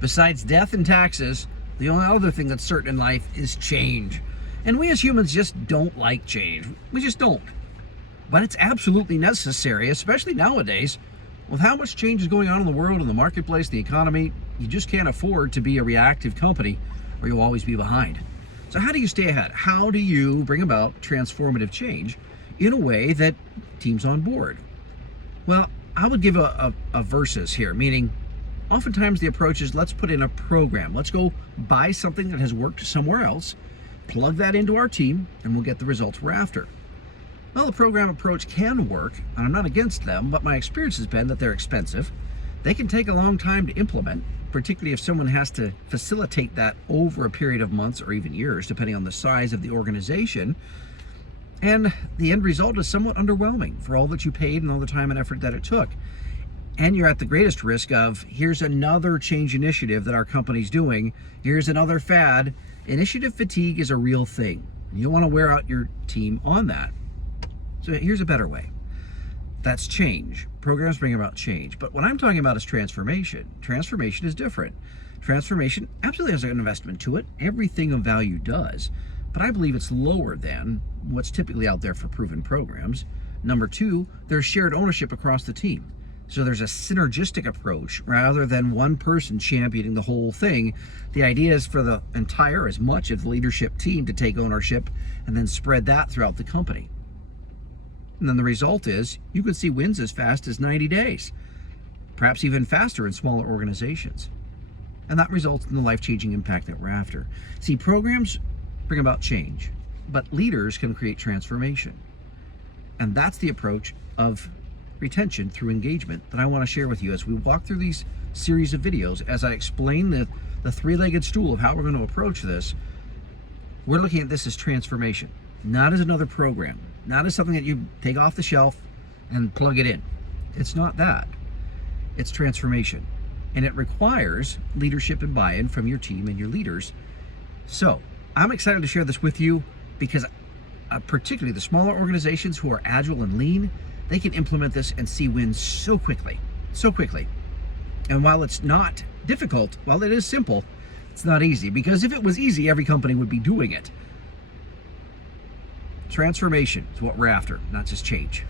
Besides death and taxes, the only other thing that's certain in life is change. And we as humans just don't like change. We just don't. But it's absolutely necessary, especially nowadays. With how much change is going on in the world, in the marketplace, the economy, you just can't afford to be a reactive company or you'll always be behind. So how do you stay ahead? How do you bring about transformative change in a way that team's on board? Well, I would give a versus here, meaning oftentimes the approach is let's put in a program. Let's go buy something that has worked somewhere else, plug that into our team, and we'll get the results we're after. Well, the program approach can work, and I'm not against them, but my experience has been that they're expensive. They can take a long time to implement, particularly if someone has to facilitate that over a period of months or even years, depending on the size of the organization. And the end result is somewhat underwhelming for all that you paid and all the time and effort that it took. And you're at the greatest risk of, here's another change initiative that our company's doing, here's another fad. Initiative fatigue is a real thing. You don't want to wear out your team on that. So here's a better way. That's change. Programs bring about change. But what I'm talking about is transformation. Transformation is different. Transformation absolutely has an investment to it. Everything of value does. But I believe it's lower than what's typically out there for proven programs. Number two, there's shared ownership across the team. So there's a synergistic approach rather than one person championing the whole thing. The idea is for the entire, as much of the leadership team to take ownership and then spread that throughout the company. And then the result is you could see wins as fast as 90 days, perhaps even faster in smaller organizations. And that results in the life-changing impact that we're after. See, programs bring about change, but leaders can create transformation. And that's the approach of retention through engagement that I want to share with you as we walk through these series of videos. As I explain the three-legged stool of how we're going to approach this, we're looking at this as transformation, not as another program, not as something that you take off the shelf and plug it in. It's not that. It's transformation. And it requires leadership and buy-in from your team and your leaders. So I'm excited to share this with you because particularly the smaller organizations who are agile and lean, they can implement this and see wins so quickly. And while it's not difficult, while it is simple, it's not easy, because if it was easy, every company would be doing it. Transformation is what we're after, not just change.